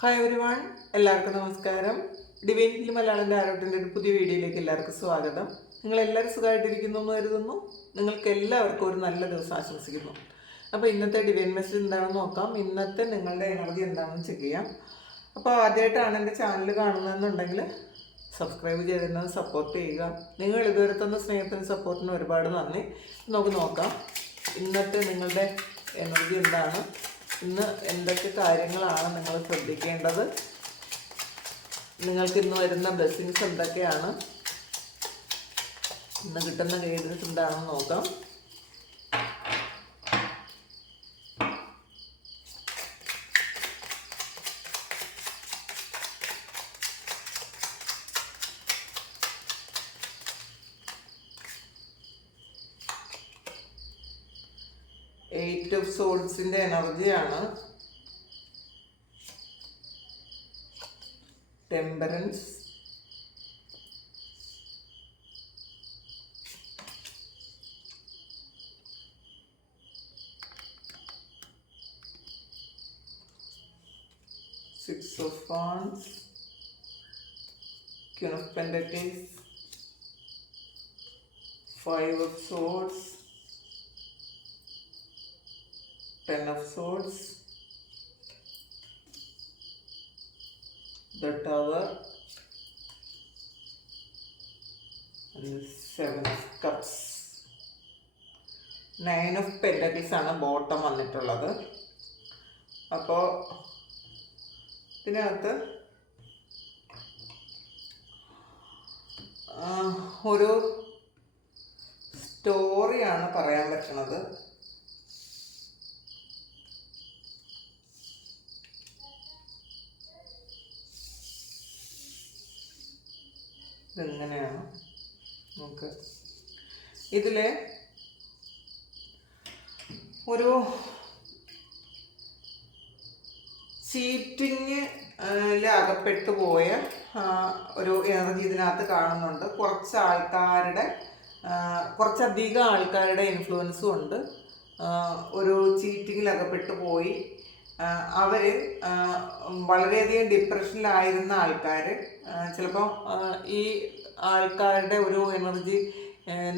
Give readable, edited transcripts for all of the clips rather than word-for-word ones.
Hi everyone, എല്ലാവർക്കും നമസ്കാരം. Divine hill മലയാളൻ്റെ ആരോട്ടിൻ്റെ ഒരു പുതിയ വീഡിയോയിലേക്ക് എല്ലാവർക്കും സ്വാഗതം. നിങ്ങളെല്ലാവരും സുഖമായിട്ടിരിക്കുന്നു എന്ന് കരുതുന്നു. നിങ്ങൾക്ക് എല്ലാവർക്കും ഒരു നല്ല ദിവസം ആശംസിക്കുന്നു. അപ്പോൾ ഇന്നത്തെ ഡിവൈൻ മെസ്സേജ് എന്താണെന്ന് നോക്കാം. ഇന്നത്തെ നിങ്ങളുടെ എനർജി എന്താണെന്ന് ചെക്ക് ചെയ്യാം. അപ്പോൾ ആദ്യമായിട്ടാണ് എൻ്റെ ചാനൽ കാണുന്നതെന്നുണ്ടെങ്കിൽ സബ്സ്ക്രൈബ് ചെയ്തിരുന്നത് സപ്പോർട്ട് ചെയ്യുക. നിങ്ങൾ ഇതുവരെ തന്ന സ്നേഹത്തിനും സപ്പോർട്ടിനും ഒരുപാട് നന്ദി. നമുക്ക് നോക്കാം ഇന്നത്തെ നിങ്ങളുടെ എനർജി എന്താണ്, ഇന്ന് എന്തൊക്കെ കാര്യങ്ങളാണ് നിങ്ങൾ ശ്രദ്ധിക്കേണ്ടത്, നിങ്ങൾക്ക് ഇന്ന് വരുന്ന ബ്ലെസ്സിങ്സ് എന്തൊക്കെയാണ്, ഇന്ന് കിട്ടുന്ന ഗൈഡൻസ് എന്താണെന്ന് നോക്കാം. എയ്റ്റ് ഓഫ് സോൾസിൻ്റെ എനർജിയാണ്. Temperance, six of wands, Queen of pentacles, five of swords, Ten of Swords, the Tower, and the Seven of Cups. Nine of Pentacles ആണ് ബോട്ടം വന്നിട്ടുള്ളത്. അപ്പോൾ ഇതിനകത്ത് ഒരു സ്റ്റോറിയാണ് പറയാൻ പറ്റുന്നത്. ഇതെങ്ങനെയാണ് നമുക്ക് ഇതിൽ ഒരു ചീറ്റിങ് അകപ്പെട്ടു പോയ ഒരു എനർജി ഇതിനകത്ത് കാണുന്നുണ്ട്. കുറച്ചധികം ആൾക്കാരുടെ ഇൻഫ്ലുവൻസും ഉണ്ട്. ഒരു ചീറ്റിങ്ങിൽ അകപ്പെട്ടു പോയി അവർ വളരെയധികം ഡിപ്രഷനിലായിരുന്ന ആൾക്കാർ, ചിലപ്പോൾ ഈ ആൾക്കാരുടെ ഒരു എനർജി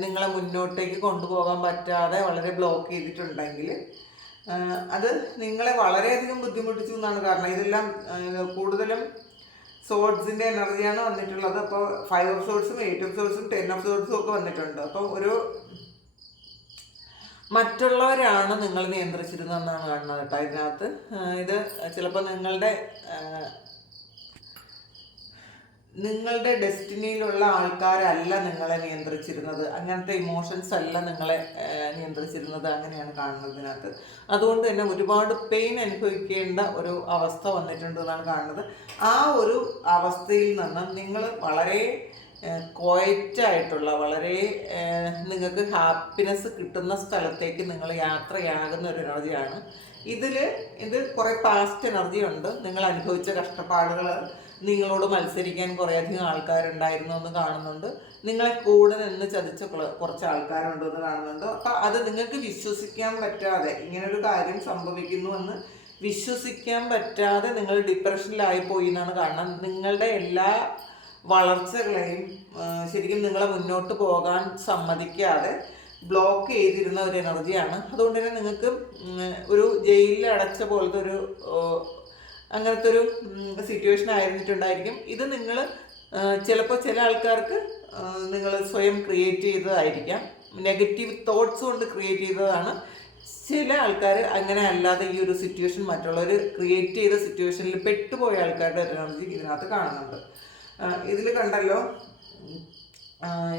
നിങ്ങളെ മുന്നോട്ടേക്ക് കൊണ്ടുപോകാൻ പറ്റാതെ വളരെ ബ്ലോക്ക് ചെയ്തിട്ടുണ്ടെങ്കിൽ അത് നിങ്ങളെ വളരെയധികം ബുദ്ധിമുട്ടിച്ചു എന്നാണ്. കാരണം ഇതെല്ലാം കൂടുതലും സോർഡ്സിൻ്റെ എനർജിയാണ് വന്നിട്ടുള്ളത്. അപ്പോൾ ഫൈവ് ഓഫ് സോർഡ്സും എയ്റ്റ് ഓഫ് സോർഡ്സും ടെൻ ഓഫ് സോർഡ്സും ഒക്കെ വന്നിട്ടുണ്ട്. അപ്പോൾ ഒരു മറ്റുള്ളവരാണ് നിങ്ങൾ നിയന്ത്രിച്ചിരുന്നതെന്നാണ് കാണുന്നത് കേട്ടോ ഇതിനകത്ത്. ഇത് ചിലപ്പോൾ നിങ്ങളുടെ ഡെസ്റ്റിനിയിലുള്ള ആൾക്കാരല്ല നിങ്ങളെ നിയന്ത്രിച്ചിരുന്നത്, അങ്ങനത്തെ ഇമോഷൻസ് അല്ല നിങ്ങളെ നിയന്ത്രിച്ചിരുന്നത്, അങ്ങനെയാണ് കാണുന്നത് ഇതിനകത്ത്. അതുകൊണ്ട് തന്നെ ഒരുപാട് പെയിൻ അനുഭവിക്കേണ്ട ഒരു അവസ്ഥ വന്നിട്ടുണ്ട് എന്നാണ് കാണുന്നത്. ആ ഒരു അവസ്ഥയിൽ നിന്ന് നിങ്ങൾ വളരെ ക്വയറ്റായിട്ടുള്ള, വളരെ നിങ്ങൾക്ക് ഹാപ്പിനെസ് കിട്ടുന്ന സ്ഥലത്തേക്ക് നിങ്ങൾ യാത്രയാകുന്ന ഒരു എനർജിയാണ് ഇത് കുറേ പാസ്റ്റ് എനർജി ഉണ്ട്. നിങ്ങൾ അനുഭവിച്ച കഷ്ടപ്പാടുകൾ, നിങ്ങളോട് മത്സരിക്കാൻ കുറേയധികം ആൾക്കാരുണ്ടായിരുന്നു എന്ന് കാണുന്നുണ്ട്. നിങ്ങളെ കൂടെ നിന്ന് ചതിച്ച കുറച്ച് ആൾക്കാരുണ്ട് എന്ന് കാണുന്നുണ്ട്. അപ്പം അത് നിങ്ങൾക്ക് വിശ്വസിക്കാൻ പറ്റാതെ, ഇങ്ങനൊരു കാര്യം സംഭവിക്കുന്നുവെന്ന് വിശ്വസിക്കാൻ പറ്റാതെ നിങ്ങൾ ഡിപ്രഷനിലായിപ്പോയി എന്നാണ് കാണുന്നത്. നിങ്ങളുടെ എല്ലാ വളർച്ചകളെയും ശരിക്കും നിങ്ങളെ മുന്നോട്ട് പോകാൻ സമ്മതിക്കാതെ ബ്ലോക്ക് ചെയ്തിരുന്ന ഒരു എനർജിയാണ്. അതുകൊണ്ട് തന്നെ നിങ്ങൾക്ക് ഒരു ജയിലിൽ അടച്ച പോലത്തെ അങ്ങനത്തെ ഒരു സിറ്റുവേഷൻ ആയിരുന്നിട്ടുണ്ടായിരിക്കും. ഇത് നിങ്ങൾ ചിലപ്പോൾ ചില ആൾക്കാർക്ക് നിങ്ങൾ സ്വയം ക്രിയേറ്റ് ചെയ്തതായിരിക്കാം, നെഗറ്റീവ് തോട്ട്സ് കൊണ്ട് ക്രിയേറ്റ് ചെയ്തതാണ്. ചില ആൾക്കാർ അങ്ങനെ അല്ലാതെ ഈ ഒരു സിറ്റുവേഷൻ മറ്റുള്ളവർ ക്രിയേറ്റ് ചെയ്ത സിറ്റുവേഷനിൽ പെട്ടുപോയ ആൾക്കാരുടെ ഒരു എനർജി ഇതിനകത്ത് കാണുന്നുണ്ട്. ഇതിൽ കണ്ടല്ലോ,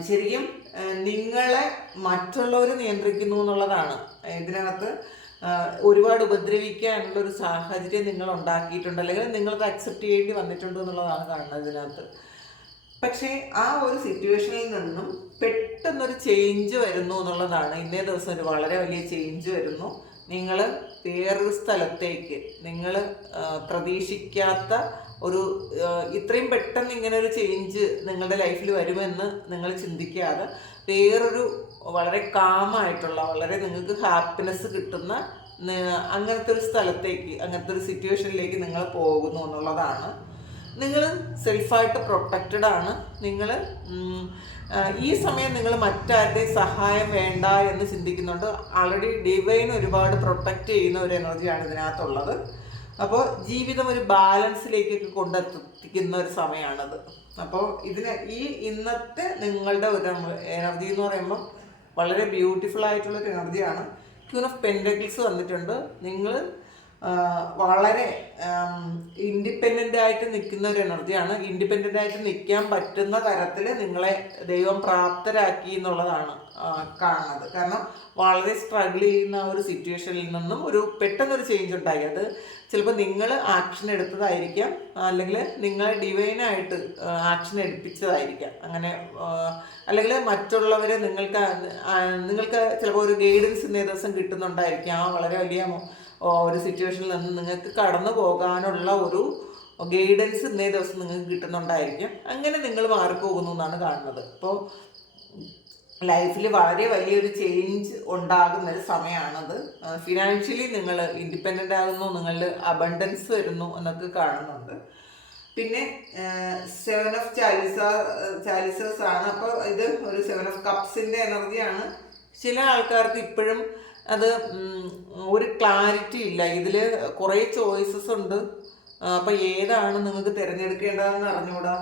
ശരിക്കും നിങ്ങളെ മറ്റുള്ളവർ നിയന്ത്രിക്കുന്നു എന്നുള്ളതാണ് ഇതിനകത്ത്. ഒരുപാട് ഉപദ്രവിക്കാനുള്ളൊരു സാഹചര്യം നിങ്ങൾ ഉണ്ടാക്കിയിട്ടുണ്ട്, അല്ലെങ്കിൽ നിങ്ങൾക്ക് അക്സെപ്റ്റ് ചെയ്യേണ്ടി വന്നിട്ടുണ്ട് എന്നുള്ളതാണ് കാണുന്നത് ഇതിനകത്ത്. പക്ഷേ ആ ഒരു സിറ്റുവേഷനിൽ നിന്നും പെട്ടെന്നൊരു ചേഞ്ച് വരുന്നു എന്നുള്ളതാണ്. ഇന്നേ ദിവസം ഒരു വളരെ വലിയ ചേഞ്ച് വരുന്നു. നിങ്ങൾ വേറൊരു സ്ഥലത്തേക്ക്, നിങ്ങൾ പ്രതീക്ഷിക്കാത്ത ഒരു ഇത്രയും പെട്ടെന്ന് ഇങ്ങനെ ഒരു ചേഞ്ച് നിങ്ങളുടെ ലൈഫിൽ വരുമെന്ന് നിങ്ങൾ ചിന്തിക്കാതെ വേറൊരു വളരെ കാമായിട്ടുള്ള, വളരെ നിങ്ങൾക്ക് ഹാപ്പിനെസ് കിട്ടുന്ന അങ്ങനത്തെ ഒരു സ്ഥലത്തേക്ക്, അങ്ങനത്തെ ഒരു സിറ്റുവേഷനിലേക്ക് നിങ്ങൾ പോകുന്നു എന്നുള്ളതാണ്. നിങ്ങൾ സെൽഫായിട്ട് പ്രൊട്ടക്റ്റഡ് ആണ്. നിങ്ങൾ ഈ സമയം നിങ്ങൾ മറ്റാരുടെയും സഹായം വേണ്ട എന്ന് ചിന്തിക്കുന്നുണ്ട്. ആൾറെഡി ഡിവൈൻ ഒരുപാട് പ്രൊട്ടക്റ്റ് ചെയ്യുന്ന ഒരു എനർജിയാണ് ഇതിനകത്തുള്ളത്. അപ്പോൾ ജീവിതം ഒരു ബാലൻസിലേക്കൊക്കെ കൊണ്ടെത്തിക്കുന്ന ഒരു സമയമാണത്. അപ്പോൾ ഇന്നത്തെ നിങ്ങളുടെ ഒരു എനർജി എന്ന് പറയുമ്പോൾ വളരെ ബ്യൂട്ടിഫുൾ ആയിട്ടുള്ളൊരു എനർജിയാണ്. ക്യൂൻ ഓഫ് പെൻറ്റക്കിൾസ് വന്നിട്ടുണ്ട്. നിങ്ങൾ വളരെ ഇൻഡിപെൻഡൻ്റ് ആയിട്ട് നിൽക്കുന്ന ഒരു എനർജിയാണ്. ഇൻഡിപെൻഡൻ്റ് ആയിട്ട് നിൽക്കാൻ പറ്റുന്ന തരത്തിൽ നിങ്ങളെ ദൈവം പ്രാപ്തരാക്കി എന്നുള്ളതാണ് കാണുന്നത്. കാരണം വളരെ സ്ട്രഗിൾ ചെയ്യുന്ന ഒരു സിറ്റുവേഷനിൽ നിന്നും പെട്ടെന്നൊരു ചേഞ്ച് ഉണ്ടായി. അത് ചിലപ്പോൾ നിങ്ങൾ ആക്ഷൻ എടുത്തതായിരിക്കാം, അല്ലെങ്കിൽ നിങ്ങളെ ഡിവൈനായിട്ട് ആക്ഷൻ എടുപ്പിച്ചതായിരിക്കാം. അങ്ങനെ അല്ലെങ്കിൽ മറ്റുള്ളവരെ നിങ്ങൾക്ക് ചിലപ്പോൾ ഒരു ഗൈഡൻസ് ഇന്നേ ദിവസം കിട്ടുന്നുണ്ടായിരിക്കാം. വളരെ വലിയ ഒരു സിറ്റുവേഷനിൽ നിന്ന് നിങ്ങൾക്ക് കടന്നു പോകാനുള്ള ഒരു ഗൈഡൻസ് ഇന്നേ ദിവസം നിങ്ങൾക്ക് കിട്ടുന്നുണ്ടായിരിക്കും. അങ്ങനെ നിങ്ങൾ മാറിപ്പോകുന്നു എന്നാണ് കാണുന്നത്. അപ്പോൾ ലൈഫിൽ വളരെ വലിയൊരു ചേഞ്ച് ഉണ്ടാകുന്ന ഒരു സമയമാണത്. ഫിനാൻഷ്യലി നിങ്ങൾ ഇൻഡിപെൻഡൻ്റ് ആകുന്നു, നിങ്ങളിൽ അബണ്ടൻസ് വരുന്നു എന്നൊക്കെ കാണുന്നുണ്ട്. പിന്നെ 7 ഓഫ് ചാലിസേഴ്സ് ആണ്. അപ്പോൾ ഇത് ഒരു 7 ഓഫ് കപ്സിൻ്റെ എനർജിയാണ്. ചില ആൾക്കാർക്ക് ഇപ്പോഴും അത് ഒരു ക്ലാരിറ്റി ഇല്ല. ഇതിൽ കുറേ ചോയ്സസ് ഉണ്ട്. അപ്പോൾ ഏതാണ് നിങ്ങൾക്ക് തിരഞ്ഞെടുക്കേണ്ടതെന്ന് അറിഞ്ഞുകൂടാ.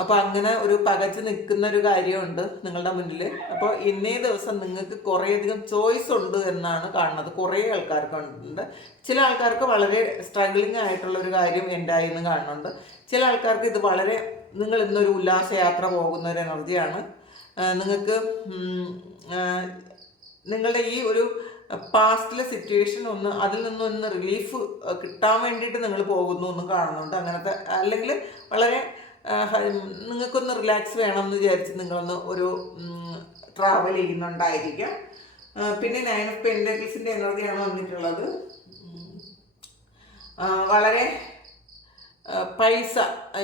അപ്പോൾ അങ്ങനെ ഒരു പകച്ച് നിൽക്കുന്ന ഒരു കാര്യമുണ്ട് നിങ്ങളുടെ മുന്നിൽ. അപ്പോൾ ഇന്നേ ദിവസം നിങ്ങൾക്ക് കുറേയധികം ചോയ്സ് ഉണ്ട് എന്നാണ് കാണുന്നത്. കുറേ ആൾക്കാർക്കുണ്ട്. ചില ആൾക്കാർക്ക് വളരെ സ്ട്രഗ്ലിംഗ് ആയിട്ടുള്ള ഒരു കാര്യം എൻ്റെ ആയിന്ന് കാണുന്നുണ്ട്. ചില ആൾക്കാർക്ക് ഇത് വളരെ നിങ്ങൾ ഇന്നൊരു ഉല്ലാസയാത്ര പോകുന്ന ഒരു എനർജിയാണ്. നിങ്ങൾക്ക് നിങ്ങളുടെ ഈ ഒരു പാസ്റ്റിലെ സിറ്റുവേഷൻ അതിൽ നിന്നൊന്ന് റിലീഫ് കിട്ടാൻ വേണ്ടിയിട്ട് നിങ്ങൾ പോകുന്നു എന്നും കാണുന്നുണ്ട്. അങ്ങനത്തെ അല്ലെങ്കിൽ വളരെ നിങ്ങൾക്കൊന്ന് റിലാക്സ് വേണമെന്ന് വിചാരിച്ച് നിങ്ങളൊന്ന് ഒരു ട്രാവൽ ചെയ്യുന്നുണ്ടായിരിക്കാം. പിന്നെ 9 ഓഫ് പെൻറ്റക്കിൾസിൻ്റെ എനർജിയാണ് വന്നിട്ടുള്ളത്. വളരെ പൈസ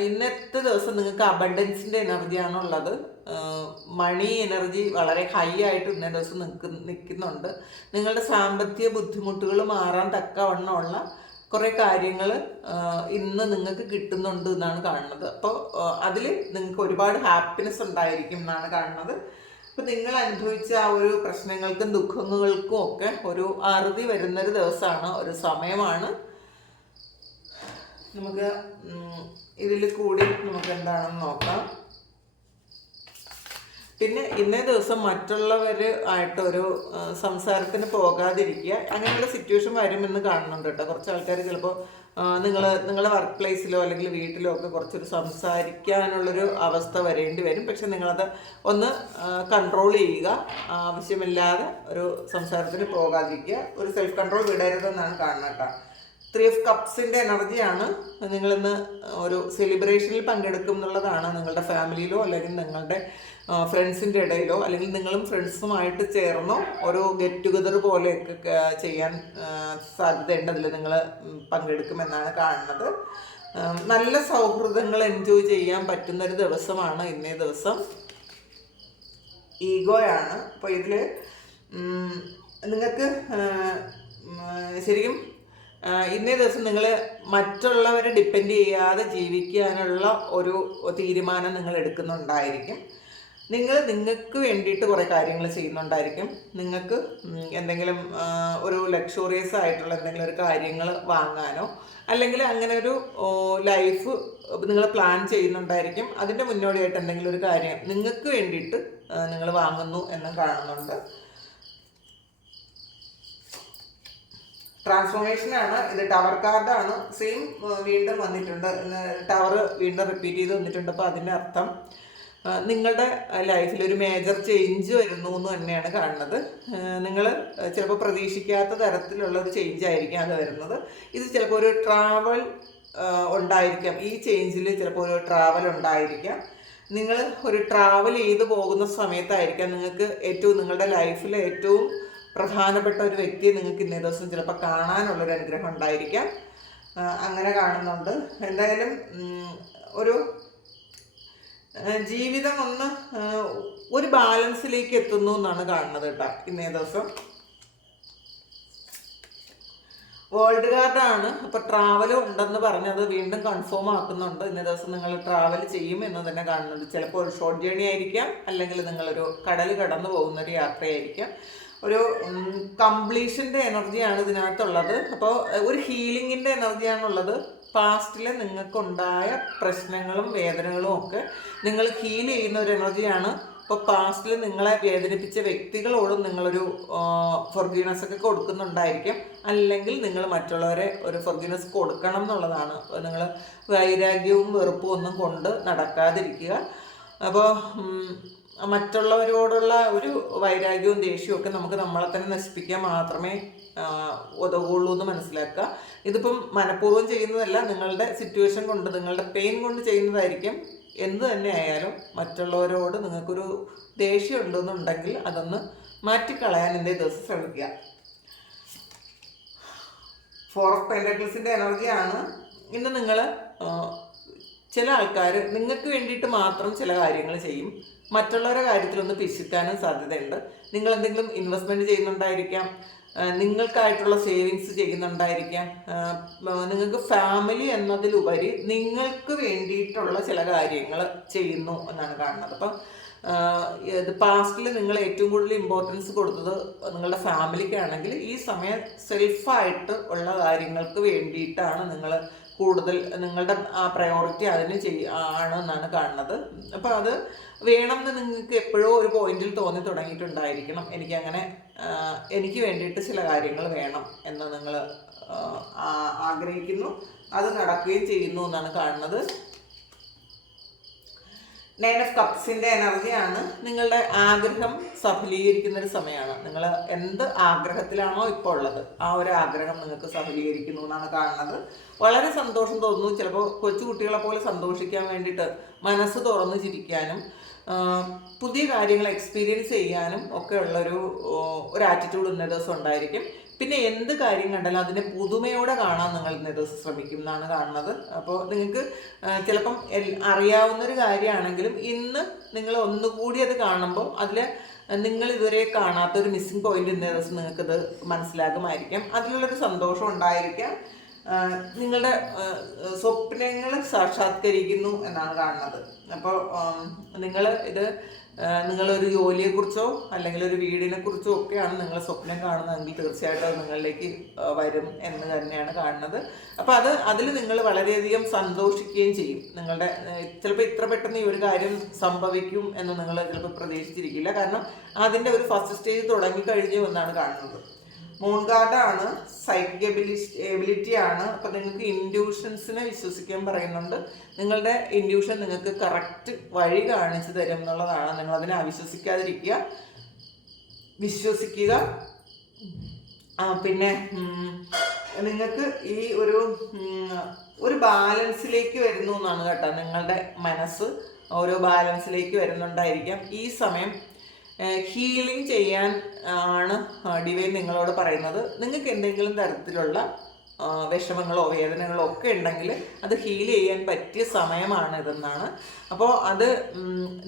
ഇന്നത്തെ ദിവസം നിങ്ങൾക്ക് അബണ്ടൻസിൻ്റെ എനർജിയാണുള്ളത്. മണി എനർജി വളരെ ഹൈ ആയിട്ട് ഇന്നേ ദിവസം നിൽക്കുന്നുണ്ട്. നിങ്ങളുടെ സാമ്പത്തിക ബുദ്ധിമുട്ടുകൾ മാറാൻ തക്കവണ്ണമുള്ള കുറേ കാര്യങ്ങൾ ഇന്ന് നിങ്ങൾക്ക് കിട്ടുന്നുണ്ട് എന്നാണ് കാണുന്നത്. അപ്പോൾ അതിൽ നിങ്ങൾക്ക് ഒരുപാട് ഹാപ്പിനെസ് ഉണ്ടായിരിക്കും എന്നാണ് കാണുന്നത്. അപ്പോൾ നിങ്ങൾ അനുഭവിച്ച ആ ഒരു പ്രശ്നങ്ങൾക്കും ദുഃഖങ്ങൾക്കും ഒക്കെ ഒരു അറുതി വരുന്നൊരു ദിവസമാണ്, ഒരു സമയമാണ്. നമുക്ക് ഇതിൽ കൂടി നമുക്ക് എന്താണെന്ന് നോക്കാം. പിന്നെ ഇന്നേ ദിവസം മറ്റുള്ളവർ ആയിട്ടൊരു സംസാരത്തിന് പോകാതിരിക്കുക. അങ്ങനെയുള്ള സിറ്റുവേഷൻ വരുമെന്ന് കാണുന്നുണ്ട് കേട്ടോ. കുറച്ച് ആൾക്കാർ ചിലപ്പോൾ നിങ്ങളുടെ വർക്ക് പ്ലേസിലോ അല്ലെങ്കിൽ വീട്ടിലോ ഒക്കെ കുറച്ചൊരു സംസാരിക്കാനുള്ളൊരു അവസ്ഥ വരേണ്ടി വരും. പക്ഷെ നിങ്ങളത് ഒന്ന് കൺട്രോൾ ചെയ്യുക. ആവശ്യമില്ലാതെ ഒരു സംസാരത്തിന് പോകാതിരിക്കുക. ഒരു സെൽഫ് കൺട്രോൾ വിടരുതെന്നാണ് കാണുന്നത് കേട്ടോ. 3 ഓഫ് കപ്സിൻ്റെ എനർജിയാണ്. നിങ്ങളിന്ന് ഒരു സെലിബ്രേഷനിൽ പങ്കെടുക്കും എന്നുള്ളതാണ്. നിങ്ങളുടെ ഫാമിലിയിലോ അല്ലെങ്കിൽ നിങ്ങളുടെ ഫ്രണ്ട്സിൻ്റെ ഇടയിലോ അല്ലെങ്കിൽ നിങ്ങളും ഫ്രണ്ട്സുമായിട്ട് ചേർന്നോ ഒരു ഗെറ്റ് ടുഗദർ പോലെയൊക്കെ ചെയ്യാൻ സാധ്യതയുണ്ട്. അതിൽ നിങ്ങൾ പങ്കെടുക്കുമെന്നാണ് കാണുന്നത്. നല്ല സൗഹൃദങ്ങൾ എൻജോയ് ചെയ്യാൻ പറ്റുന്നൊരു ദിവസമാണ് ഇന്നേ ദിവസം. ഈഗോയാണ്. അപ്പോൾ ഇതിൽ നിങ്ങൾക്ക് ശരിക്കും ഇന്നേ ദിവസം നിങ്ങൾ മറ്റുള്ളവരെ ഡിപ്പെൻഡ് ചെയ്യാതെ ജീവിക്കാനുള്ള ഒരു തീരുമാനം നിങ്ങൾ എടുക്കുന്നുണ്ടായിരിക്കും. നിങ്ങൾക്ക് വേണ്ടിയിട്ട് കുറേ കാര്യങ്ങൾ ചെയ്യുന്നുണ്ടായിരിക്കും. നിങ്ങൾക്ക് എന്തെങ്കിലും ഒരു ലക്ഷറിയസ് ആയിട്ടുള്ള എന്തെങ്കിലും ഒരു കാര്യങ്ങൾ വാങ്ങാനോ അല്ലെങ്കിൽ അങ്ങനെ ഒരു ലൈഫ് നിങ്ങൾ പ്ലാൻ ചെയ്യുന്നുണ്ടായിരിക്കും. അതിൻ്റെ മുന്നോടിയായിട്ട് എന്തെങ്കിലും ഒരു കാര്യം നിങ്ങൾക്ക് വേണ്ടിയിട്ട് നിങ്ങൾ വാങ്ങുന്നു എന്നും കാണുന്നുണ്ട്. ട്രാൻസ്ഫോർമേഷനാണ് ഇത്. ടവർ കാർഡാണ്. സെയിം വീണ്ടും വന്നിട്ടുണ്ട്. ടവർ വീണ്ടും റിപ്പീറ്റ് ചെയ്ത് വന്നിട്ടുണ്ട്. അപ്പോൾ അതിൻ്റെ അർത്ഥം നിങ്ങളുടെ ലൈഫിൽ ഒരു മേജർ ചേഞ്ച് വരുന്നു എന്ന് തന്നെയാണ് കാണുന്നത്. നിങ്ങൾ ചിലപ്പോൾ പ്രതീക്ഷിക്കാത്ത തരത്തിലുള്ള ഒരു ചേഞ്ച് ആയിരിക്കും അത് വരുന്നത്. ഇത് ചിലപ്പോൾ ഒരു ട്രാവൽ ഉണ്ടായിരിക്കാം. ഈ ചേഞ്ചിൽ ചിലപ്പോൾ ഒരു ട്രാവൽ ഉണ്ടായിരിക്കാം. നിങ്ങൾ ഒരു ട്രാവൽ ചെയ്ത് പോകുന്ന സമയത്തായിരിക്കാം നിങ്ങൾക്ക് നിങ്ങളുടെ ലൈഫിൽ ഏറ്റവും പ്രധാനപ്പെട്ട ഒരു വ്യക്തിയെ നിങ്ങൾക്ക് ഇന്നേ ദിവസം ചിലപ്പോൾ കാണാനുള്ളൊരു അനുഗ്രഹം ഉണ്ടായിരിക്കാം. അങ്ങനെ കാണുന്നുണ്ട്. എന്തായാലും ഒരു ജീവിതം ഒരു ബാലൻസിലേക്ക് എത്തുന്നു എന്നാണ് കാണുന്നത് കേട്ടോ ഇന്നേ ദിവസം. വേൾഡ് കാർഡാണ്. അപ്പോൾ ട്രാവൽ ഉണ്ടെന്ന് പറഞ്ഞത് വീണ്ടും കൺഫേം ആക്കുന്നുണ്ട്. ഇന്ന ദിവസം നിങ്ങൾ ട്രാവൽ ചെയ്യും എന്ന് തന്നെ കാണുന്നുണ്ട്. ചിലപ്പോൾ ഒരു ഷോർട്ട് ജേണി ആയിരിക്കാം, അല്ലെങ്കിൽ നിങ്ങളൊരു കടൽ കടന്നു പോകുന്നൊരു യാത്രയായിരിക്കാം. ഒരു കംപ്ലീഷൻ്റെ എനർജിയാണ് ഇതിനകത്തുള്ളത്. അപ്പോൾ ഒരു ഹീലിങ്ങിൻ്റെ എനർജിയാണുള്ളത്. പാസ്റ്റിൽ നിങ്ങൾക്കുണ്ടായ പ്രശ്നങ്ങളും വേദനകളും ഒക്കെ നിങ്ങൾ ഹീൽ ചെയ്യുന്ന ഒരു എനർജിയാണ്. ഇപ്പോൾ പാസ്റ്റിൽ നിങ്ങളെ വേദനിപ്പിച്ച വ്യക്തികളോടും നിങ്ങളൊരു ഫൊർഗീവ്നെസ് ഒക്കെ കൊടുക്കുന്നുണ്ടായിരിക്കും, അല്ലെങ്കിൽ നിങ്ങൾ മറ്റുള്ളവരെ ഒരു ഫൊർഗീവ്നെസ് കൊടുക്കണം എന്നുള്ളതാണ്. നിങ്ങൾ വൈരാഗ്യവും വെറുപ്പും ഒന്നും കൊണ്ട് നടക്കാതിരിക്കുക. അപ്പോൾ മറ്റുള്ളവരോടുള്ള ഒരു വൈരാഗ്യവും ദേഷ്യവും ഒക്കെ നമുക്ക് നമ്മളെ തന്നെ നശിപ്പിക്കാൻ മാത്രമേ ഉതകുള്ളൂ എന്ന് മനസ്സിലാക്കുക. ഇതിപ്പം മനഃപൂർവ്വം ചെയ്യുന്നതല്ല, നിങ്ങളുടെ സിറ്റുവേഷൻ കൊണ്ട്, നിങ്ങളുടെ പെയിൻ കൊണ്ട് ചെയ്യുന്നതായിരിക്കും. എന്ത് തന്നെ ആയാലും മറ്റുള്ളവരോട് നിങ്ങൾക്കൊരു ദേഷ്യം ഉണ്ടെന്നുണ്ടെങ്കിൽ അതൊന്ന് മാറ്റിക്കളയാൻ എൻ്റെ ദിവസം ശ്രമിക്കുക. 4 ഓഫ് പെൻറ്റക്കിൾസിൻ്റെ എനർജിയാണ്. ഇന്ന് നിങ്ങൾ ചില ആൾക്കാർ നിങ്ങൾക്ക് വേണ്ടിയിട്ട് മാത്രം ചില കാര്യങ്ങൾ ചെയ്യും, മറ്റുള്ളവരുടെ കാര്യത്തിലൊന്ന് പിശുക്കാനും സാധ്യതയുണ്ട്. നിങ്ങൾ എന്തെങ്കിലും ഇൻവെസ്റ്റ്മെൻറ്റ് ചെയ്യുന്നുണ്ടായിരിക്കാം, നിങ്ങൾക്കായിട്ടുള്ള സേവിങ്സ് ചെയ്യുന്നുണ്ടായിരിക്കാം. നിങ്ങൾക്ക് ഫാമിലി എന്നതിലുപരി നിങ്ങൾക്ക് വേണ്ടിയിട്ടുള്ള ചില കാര്യങ്ങൾ ചെയ്യുന്നു എന്നാണ് കാണുന്നത്. അപ്പം ഇത് പാസ്റ്റിൽ നിങ്ങൾ ഏറ്റവും കൂടുതൽ ഇമ്പോർട്ടൻസ് കൊടുത്തത് നിങ്ങളുടെ ഫാമിലിക്കാണെങ്കിൽ ഈ സമയം സെൽഫായിട്ട് ഉള്ള കാര്യങ്ങൾക്ക് വേണ്ടിയിട്ടാണ് നിങ്ങൾ കൂടുതൽ, നിങ്ങളുടെ ആ പ്രയോറിറ്റി അതിന് ആണ് എന്നാണ് കാണുന്നത്. അപ്പോൾ അത് വേണമെന്ന് നിങ്ങൾക്ക് എപ്പോഴോ ഒരു പോയിന്റിൽ തോന്നി തുടങ്ങിയിട്ടുണ്ടായിരിക്കണം. എനിക്ക് വേണ്ടിയിട്ട് ചില കാര്യങ്ങൾ വേണം എന്ന് നിങ്ങൾ ആഗ്രഹിക്കുന്നു, അത് നടക്കുകയും ചെയ്യുന്നു എന്നാണ് കാണുന്നത്. 9 ഓഫ് കപ്സിൻ്റെ എനർജിയാണ്. നിങ്ങളുടെ ആഗ്രഹം സഫലീകരിക്കുന്നൊരു സമയമാണ്. നിങ്ങൾ എന്ത് ആഗ്രഹത്തിലാണോ ഇപ്പോൾ ഉള്ളത് ആ ഒരു ആഗ്രഹം നിങ്ങൾക്ക് സഫലീകരിക്കുന്നു എന്നാണ് കാണുന്നത്. വളരെ സന്തോഷം തോന്നുന്നു. ചിലപ്പോൾ കൊച്ചു കുട്ടികളെ പോലെ സന്തോഷിക്കാൻ വേണ്ടിയിട്ട് മനസ്സ് തുറന്ന് ചിരിക്കാനും പുതിയ കാര്യങ്ങൾ എക്സ്പീരിയൻസ് ചെയ്യാനും ഒക്കെ ഉള്ളൊരു ആറ്റിറ്റ്യൂഡ് ഇന്നേ ദിവസം ഉണ്ടായിരിക്കും. പിന്നെ എന്ത് കാര്യം കണ്ടാലും അതിനെ പുതുമയോടെ കാണാൻ നിങ്ങൾ ഇന്നേ ദിവസം ശ്രമിക്കും എന്നാണ് കാണുന്നത്. അപ്പോൾ നിങ്ങൾക്ക് ചിലപ്പം അറിയാവുന്നൊരു കാര്യമാണെങ്കിലും ഇന്ന് നിങ്ങൾ ഒന്നുകൂടി അത് കാണുമ്പോൾ അതിൽ നിങ്ങൾ ഇതുവരെ കാണാത്തൊരു മിസ്സിങ് പോയിന്റ് ഇന്നേ ദിവസം നിങ്ങൾക്കത് മനസ്സിലാകുമായിരിക്കാം. അതിലുള്ളൊരു സന്തോഷം ഉണ്ടായിരിക്കാം. നിങ്ങളുടെ സ്വപ്നങ്ങൾ സാക്ഷാത്കരിക്കുന്നു എന്നാണ് കാണുന്നത്. അപ്പോൾ നിങ്ങളൊരു ജോലിയെക്കുറിച്ചോ അല്ലെങ്കിൽ ഒരു വീടിനെ കുറിച്ചോ ഒക്കെയാണ് നിങ്ങൾ സ്വപ്നം കാണുന്നതെങ്കിൽ തീർച്ചയായിട്ടും അത് നിങ്ങളിലേക്ക് വരും എന്ന് തന്നെയാണ് കാണുന്നത്. അപ്പോൾ അതിൽ നിങ്ങൾ വളരെയധികം സന്തോഷിക്കുകയും ചെയ്യും. നിങ്ങളുടെ ചിലപ്പോൾ ഇത്ര പെട്ടെന്ന് ഈ ഒരു കാര്യം സംഭവിക്കും എന്ന് നിങ്ങൾ ചിലപ്പോൾ പ്രതീക്ഷിച്ചിരിക്കില്ല. കാരണം അതിൻ്റെ ഒരു ഫസ്റ്റ് സ്റ്റേജ് തുടങ്ങിക്കഴിഞ്ഞു എന്നാണ് കാണുന്നത്. മൂൺ കാർഡാണ്, സൈക്കിക് എബിലിറ്റി ആണ്. അപ്പം നിങ്ങൾക്ക് ഇൻഡ്യൂഷൻസിനെ വിശ്വസിക്കാൻ പറയുന്നുണ്ട്. നിങ്ങളുടെ ഇൻഡ്യൂഷൻ നിങ്ങൾക്ക് കറക്റ്റ് വഴി കാണിച്ചു തരും എന്നുള്ളതാണ്. നിങ്ങളതിനെ അവിശ്വസിക്കാതിരിക്കുക, വിശ്വസിക്കുക. പിന്നെ നിങ്ങൾക്ക് ഈ ഒരു ബാലൻസിലേക്ക് വരുന്നു എന്നാണ് കേട്ടോ. നിങ്ങളുടെ മനസ്സ് ഓരോ ബാലൻസിലേക്ക് വരുന്നുണ്ടായിരിക്കാം. ഈ സമയം ഹീലിംഗ് ചെയ്യാൻ ആണ് ഡിവൈൻ നിങ്ങളോട് പറയുന്നത്. നിങ്ങൾക്ക് എന്തെങ്കിലും തരത്തിലുള്ള വിഷമങ്ങളോ വേദനകളോ ഒക്കെ ഉണ്ടെങ്കിൽ അത് ഹീൽ ചെയ്യാൻ പറ്റിയ സമയമാണ് ഇതെന്നാണ്. അപ്പോൾ അത്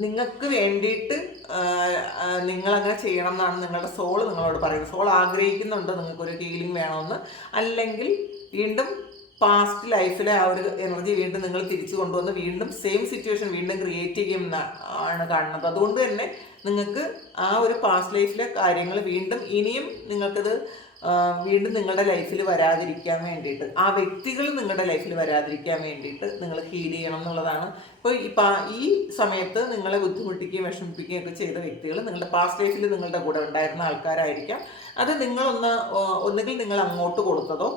നിങ്ങൾക്ക് വേണ്ടിയിട്ട് നിങ്ങളങ്ങനെ ചെയ്യണം എന്നാണ് നിങ്ങളുടെ സോൾ നിങ്ങളോട് പറയുന്നത്. സോൾ ആഗ്രഹിക്കുന്നുണ്ട് നിങ്ങൾക്കൊരു ഹീലിംഗ് വേണമെന്ന്. അല്ലെങ്കിൽ വീണ്ടും പാസ്റ്റ് ലൈഫിലെ ആ ഒരു എനർജി വീണ്ടും നിങ്ങൾ തിരിച്ചു കൊണ്ടുവന്ന് വീണ്ടും സെയിം സിറ്റുവേഷൻ വീണ്ടും ക്രിയേറ്റ് ചെയ്യും ആണ് കാണുന്നത്. അതുകൊണ്ട് തന്നെ നിങ്ങൾക്ക് ആ ഒരു പാസ്റ്റ് ലൈഫിലെ കാര്യങ്ങൾ വീണ്ടും ഇനിയും നിങ്ങൾക്കത് വീണ്ടും നിങ്ങളുടെ ലൈഫിൽ വരാതിരിക്കാൻ വേണ്ടിയിട്ട്, ആ വ്യക്തികൾ നിങ്ങളുടെ ലൈഫിൽ വരാതിരിക്കാൻ വേണ്ടിയിട്ട് നിങ്ങൾ ഹീൽ ചെയ്യണം എന്നുള്ളതാണ്. ഇപ്പോൾ ഈ സമയത്ത് നിങ്ങളെ ബുദ്ധിമുട്ടിക്കുകയും വിഷമിപ്പിക്കുകയും ഒക്കെ ചെയ്ത വ്യക്തികൾ നിങ്ങളുടെ പാസ്റ്റ് ലൈഫിൽ നിങ്ങളുടെ കൂടെ ഉണ്ടായിരുന്ന ആൾക്കാരായിരിക്കാം. അത് ഒന്നുകിൽ നിങ്ങൾ അങ്ങോട്ട് കൊടുത്തതോ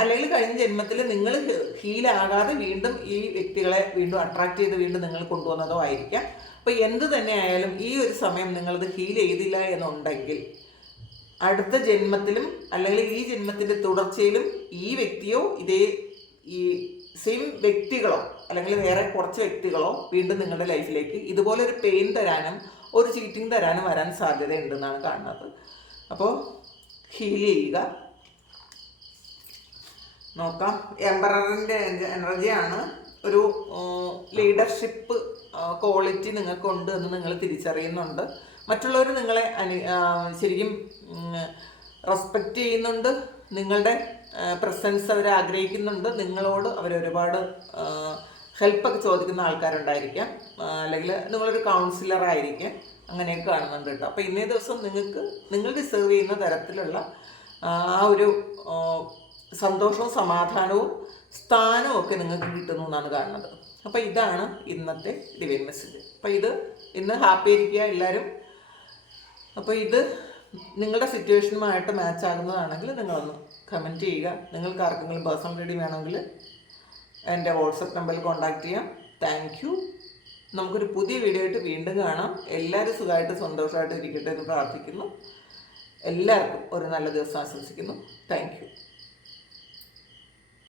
അല്ലെങ്കിൽ കഴിഞ്ഞ ജന്മത്തിൽ നിങ്ങൾ ഹീലാകാതെ വീണ്ടും ഈ വ്യക്തികളെ വീണ്ടും അട്രാക്ട് ചെയ്ത് വീണ്ടും നിങ്ങൾ കൊണ്ടുവന്നതോ ആയിരിക്കാം. അപ്പോൾ എന്ത് തന്നെ ആയാലും ഈ ഒരു സമയം നിങ്ങളത് ഹീൽ ചെയ്തില്ല എന്നുണ്ടെങ്കിൽ അടുത്ത ജന്മത്തിലും അല്ലെങ്കിൽ ഈ ജന്മത്തിൻ്റെ തുടർച്ചയിലും ഈ വ്യക്തിയോ ഈ സെയിം വ്യക്തികളോ അല്ലെങ്കിൽ വേറെ കുറച്ച് വ്യക്തികളോ വീണ്ടും നിങ്ങളുടെ ലൈഫിലേക്ക് ഇതുപോലെ ഒരു പെയിൻ തരാനും ഒരു ചീറ്റിംഗ് തരാനും വരാൻ സാധ്യതയുണ്ടെന്നാണ് കാണുന്നത്. അപ്പോൾ ഹീൽ ചെയ്യുക. നോക്കാം. എംപററിൻ്റെ എനർജിയാണ്. ഒരു ലീഡർഷിപ്പ് ക്വാളിറ്റി നിങ്ങൾക്കുണ്ട് എന്ന് നിങ്ങൾ തിരിച്ചറിയുന്നുണ്ട്. മറ്റുള്ളവർ നിങ്ങളെ ശരിക്കും റെസ്പെക്റ്റ് ചെയ്യുന്നുണ്ട്, നിങ്ങളുടെ പ്രസൻസ് അവർ ആഗ്രഹിക്കുന്നുണ്ട്. നിങ്ങളോട് അവർ ഒരുപാട് ഹെൽപ്പൊക്കെ ചോദിക്കുന്ന ആൾക്കാരുണ്ടായിരിക്കാം, അല്ലെങ്കിൽ നിങ്ങളൊരു കൗൺസിലറായിരിക്കാം, അങ്ങനെയൊക്കെ കാണുന്നുണ്ട് കേട്ടോ. അപ്പോൾ ഇന്നേ ദിവസം നിങ്ങൾ ഡിസേർവ് ചെയ്യുന്ന തരത്തിലുള്ള ആ ഒരു സന്തോഷവും സമാധാനവും സ്ഥാനവും ഒക്കെ നിങ്ങൾക്ക് കിട്ടുന്നു എന്നാണ് കാണുന്നത്. അപ്പോൾ ഇതാണ് ഇന്നത്തെ ഡിവൈൻ മെസ്സേജ്. അപ്പോൾ ഇത് ഇന്ന് ഹാപ്പി ആയിരിക്കുക എല്ലാവരും. അപ്പോൾ ഇത് നിങ്ങളുടെ സിറ്റുവേഷനുമായിട്ട് മാച്ച് ആകുന്നതാണെങ്കിൽ നിങ്ങളൊന്ന് കമൻറ്റ് ചെയ്യുക. നിങ്ങൾക്ക് ആർക്കെങ്കിലും പേഴ്സണൽ റീഡിങ് വേണമെങ്കിൽ എൻ്റെ വാട്സപ്പ് നമ്പറിൽ കോൺടാക്റ്റ് ചെയ്യാം. Thank you. നമുക്കൊരു പുതിയ വീഡിയോ ആയിട്ട് വീണ്ടും കാണാം. എല്ലാവരും സുഖമായിട്ട് സന്തോഷമായിട്ട് ഇരിക്കട്ടെ എന്ന് പ്രാർത്ഥിക്കുന്നു. എല്ലാവർക്കും ഒരു നല്ല ദിവസം ആശംസിക്കുന്നു. Thank you.